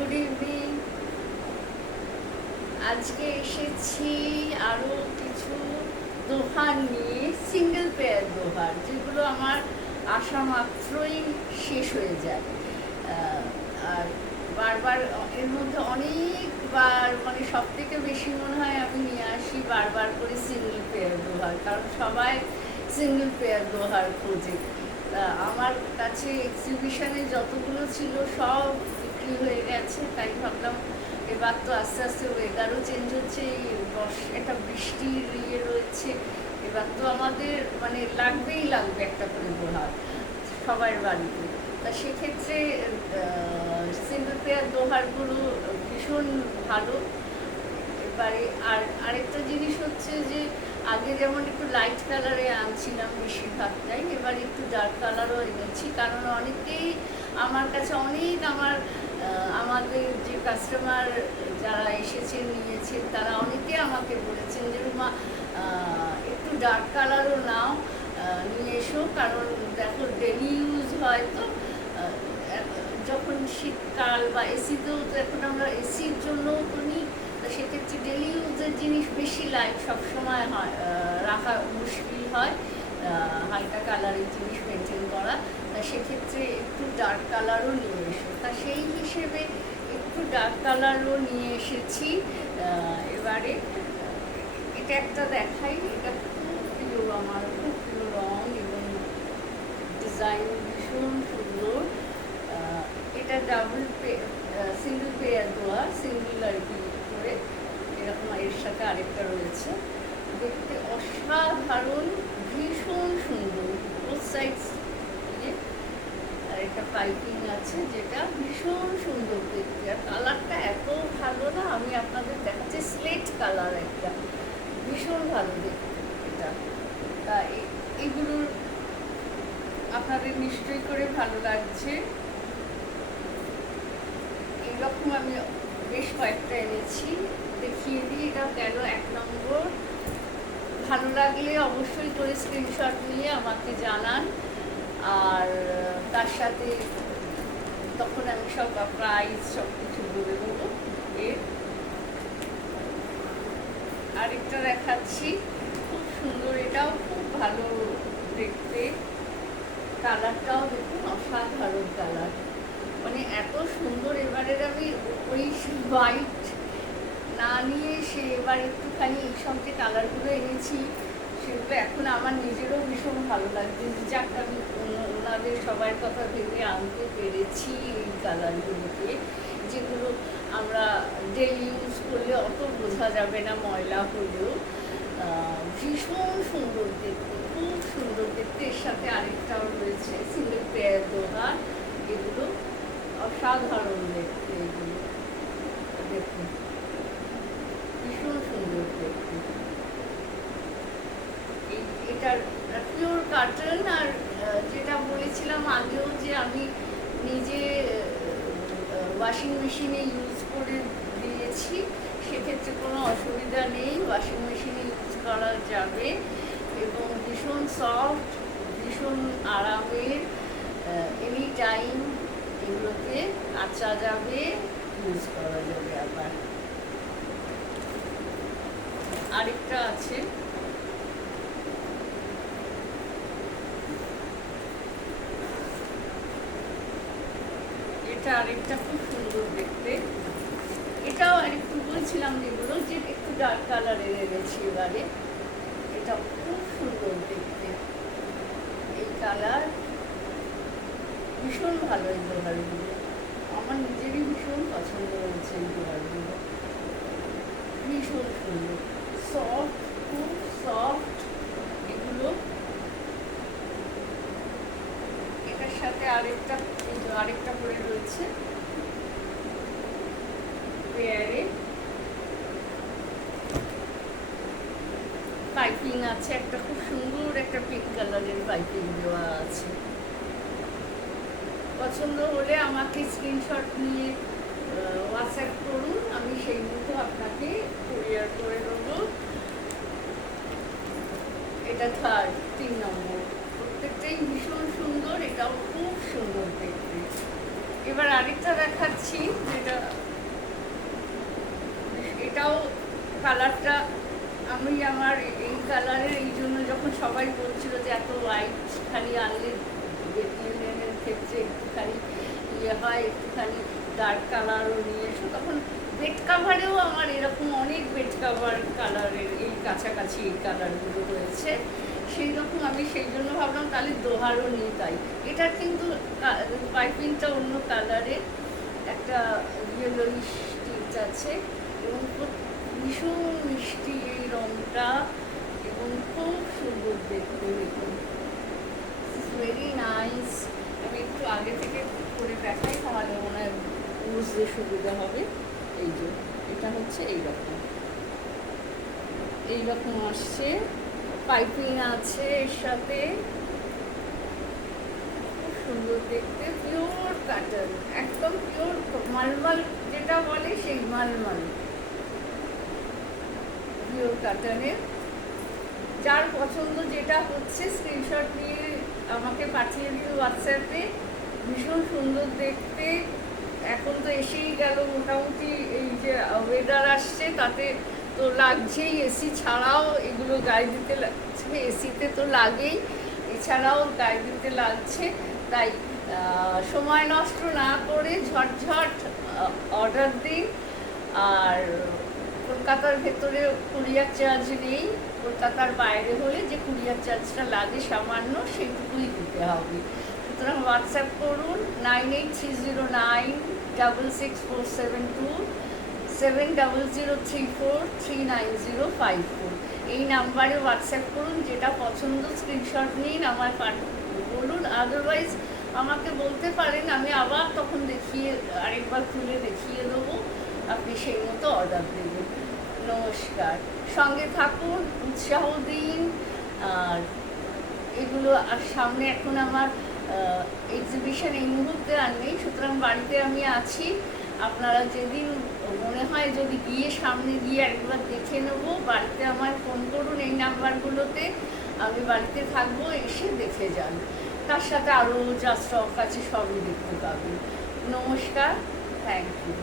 Good evening. আজকে এসেছি আরও কিছু দোহার নিয়ে, সিঙ্গেল পেয়ার দোহার, যেগুলো আমার আসা মাত্রই শেষ হয়ে যায়। আর বারবার এর মধ্যে অনেকবার, মানে সব থেকে বেশি মনে হয় আমি নিয়ে আসি বারবার করে সিঙ্গেল পেয়ার দোহার, কারণ সবাই সিঙ্গেল পেয়ার দোহার খোঁজে। আমার কাছে এক্সিবিশনে যতগুলো ছিল সব বিক্রি হয়ে গেছে, তাই ভাবলাম এবার তো আস্তে আস্তে ওয়েদারও চেঞ্জ হচ্ছে, একটা বৃষ্টির ইয়ে রয়েছে, এবার তো আমাদের মানে লাগবেই লাগবে একটা করে দোহার সবার বাড়িতে। তা সেক্ষেত্রে সিঙ্গেল পেয়ার দোহারগুলো ভীষণ ভালো। এবারে আরেকটা জিনিস হচ্ছে যে আগে যেমন একটু লাইট কালারে আনছিলাম বেশিরভাগটাই, এবার একটু ডার্ক কালারও এনেছি, কারণ অনেকেই আমার কাছে আমাদের যে কাস্টমার যারা এসেছেন নিয়েছেন তারা অনেকে আমাকে বলেছেন যে রুমা একটু ডার্ক কালারও নাও, নিয়ে এসো, কারণ দেখো ডেলি ইউজ হয় তো, যখন শীতকাল বা এসিতেও তো এখন আমরা এসির জন্যও তো নিই, সেক্ষেত্রে ডেলি ইউজের জিনিস বেশি লাইট সবসময় হয় রাখা মুশকিল হয়, হালকা কালারের জিনিস মেনটেন করা, তা সেক্ষেত্রে একটু ডার্ক কালারও নিয়ে এসো। তা সেই হিসেবে একটু ডার্ক কালারও নিয়ে এসেছি। এবারে এটা একটা দেখাই, এটা খুব প্রিয়, আমার খুব প্রিয় রঙ এবং ডিজাইন ভীষণ সুন্দর। এটা সিঙ্গেল পেয়ার দেওয়া, সিঙ্গেল আর কি করে এরকম, এর সাথে আরেকটা রয়েছে, দেখতে অসাধারণ, ভীষণ সুন্দর, বোথ সাইডস দিয়ে। আর একটা পাইপিং আছে যেটা ভীষণ সুন্দর দেখতে, আর কালারটা এত ভালো না, আমি আপনাদের দেখাচ্ছি, স্লেট কালার একটা, ভীষণ ভালো দেখতে এটা। তা এগুলোর আপনাদের নিশ্চয়ই করে ভালো লাগছে। এরকম আমি বেশ কয়েকটা এনেছি, দেখিয়ে দিই। এটা গেল 1 নম্বর। ভালো লাগলে অবশ্যই করে স্ক্রিনশট নিয়ে আমাকে জানান, আর তার সাথে তখন আমি সব প্রাইস সব কিছু বলে দেবো। এর আরেকটা দেখাচ্ছি, খুব সুন্দর, এটাও খুব ভালো দেখতে, কালারটাও দেখুন অসাধারণ কালার, মানে এত সুন্দর। এবারের আমি ওই হোয়াইট না নিয়ে এবার একটুখানি এই সব যে কালারগুলো এনেছি সেগুলো এখন আমার নিজেরও ভীষণ ভালো লাগছে, যাক আমি ওনাদের সবার কথা ভেবে আনতে পেরেছি এই কালারগুলোকে, যেগুলো আমরা ডেলি ইউজ করলে অত বোঝা যাবে না ময়লা হলেও। ভীষণ সুন্দর দেখতে, খুব সুন্দর দেখতে। এর সাথে আরেকটাও রয়েছে সিঙ্গেল পেয়ার দোহার, এগুলো অসাধারণ দেখতে, এগুলো দেখুন ভীষণ সুন্দর দেখতে। এটার পিওর কার্টন, আর যেটা বলেছিলাম আগেও যে আমি নিজে ওয়াশিং মেশিনে ইউজ করে দিয়েছি, সেক্ষেত্রে কোনো অসুবিধা নেই, ওয়াশিং মেশিনে ইউজ করা যাবে এবং ভীষণ সফট, ভীষণ আরামের, এনি টাইম এগুলোকে কাচা যাবে, ইউজ করা যাবে। আবার আরেকটা আছে, এটা আরেকটা খুব সুন্দর দেখতে, এটাও আরেকটু বলছিলাম যেগুলো যে একটু ডার্ক কালারের এনেছি এবারে, এটা খুব সুন্দর দেখতে, এই কালার ভীষণ ভালো। এই দোহারগুলো আমার নিজেরই ভীষণ পছন্দ হয়েছে, এই দোহারগুলো ভীষণ সুন্দর, সফট, খুব সফট এগুলো। এটার সাথে আরেকটা করে রয়েছে পেয়ারে, পাইপিং আছে, একটা খুব সুন্দর একটা পিঙ্ক কালারের পাইপিং দেওয়া আছে। পছন্দ হলে আমাকে স্ক্রিনশট নিয়ে হোয়াটসঅ্যাপ করুন, আমি সেই মতো আপনাকে কুরিয়ার করে দেবো। এটা 3 নম্বর, প্রত্যেকটাই ভীষণ সুন্দর, এটাও খুব সুন্দর দেখতে। এবার আরেকটা দেখাচ্ছি, যেটা এটাও কালারটা আমি আমার এই কালারের এই জন্য যখন সবাই বলছিল যে এত হোয়াইট খালি আনলে বেডলিনের ক্ষেত্রে একটুখানি ইয়ে হয়, একটুখানি ডার্ক কালারও নিয়ে এসো, তখন বেড কাভারেও আমার এরকম অনেক বেড কাভার কালারের এই কাছাকাছি এই কালারগুলো রয়েছে। সেই রকম আমি সেই জন্য ভাবলাম তাহলে দোহারও নিই। তাই এটা কিন্তু পাইপিংটা অন্য কালারের, একটা ইয়েলোইশ টিচ আছে এবং ভীষণ মিষ্টি এই রঙটা এবং খুব সুন্দর দেখতে। দেখুন, ভেরি নাইস। আমি একটু আগে থেকে করে দেখাই, তাহলে মনে হয় বুঝতে সুবিধা হবে। এই যে এটা হচ্ছে এইরকম এইরকম আসছে, পাইপিং আছে এর সাথে, খুব সুন্দর দেখতে, পিওর কাটন, একদম পিওর মালমাল যেটা বলে সেই মালমাল পিওর কাটনের। যার পছন্দ যেটা হচ্ছে স্ক্রিনশট নিয়ে আমাকে পাঠিয়ে দিন হোয়াটসঅ্যাপে। ভীষণ সুন্দর দেখতে। এখন তো এসেই গেল মোটামুটি, এই যে ওয়েদার আসছে তাতে তো লাগছেই, এসি ছাড়াও এগুলো গায়ে দিতে লাগছে, এসিতে তো লাগেই, এছাড়াও গায়ে দিতে লাগছে। তাই সময় নষ্ট না করে ঝটঝট অর্ডার দিন। আর কলকাতার ভেতরে কুরিয়ার চার্জ নেই, কলকাতার বাইরে হলে যে কুরিয়ার চার্জটা লাগে সামান্য, সেইটুকুই দিতে হবে। সুতরাং হোয়াটসঅ্যাপ করুন 9830966472, 7003439054। এই নাম্বারে হোয়াটসঅ্যাপ করুন, যেটা পছন্দ স্ক্রিনশট নিন, আমার বলুন। আদারওয়াইজ আমাকে বলতে পারেন, আমি আবার তখন দেখিয়ে আরেকবার খুলে দেখিয়ে দেবো, আপনি সেই মতো অর্ডার দেবেন। নমস্কার, সঙ্গে থাকুন, উৎসাহ দিন। আর এগুলো আর সামনে এখন আমার এক্সিবিশন এই মুহূর্তে আর নেই, সুতরাং বাড়িতে আমি আছি। আপনারা যেদিন মনে হয় যদি গিয়ে সামনে গিয়ে একবার দেখে নেবো, বাড়িতে আমার ফোন করুন এই নাম্বারগুলোতে, আমি বাড়িতে থাকবো, এসে দেখে যান। তার সাথে আরও যা স্টক আছে সবই দেখতে পাবেন। নমস্কার, থ্যাংক ইউ।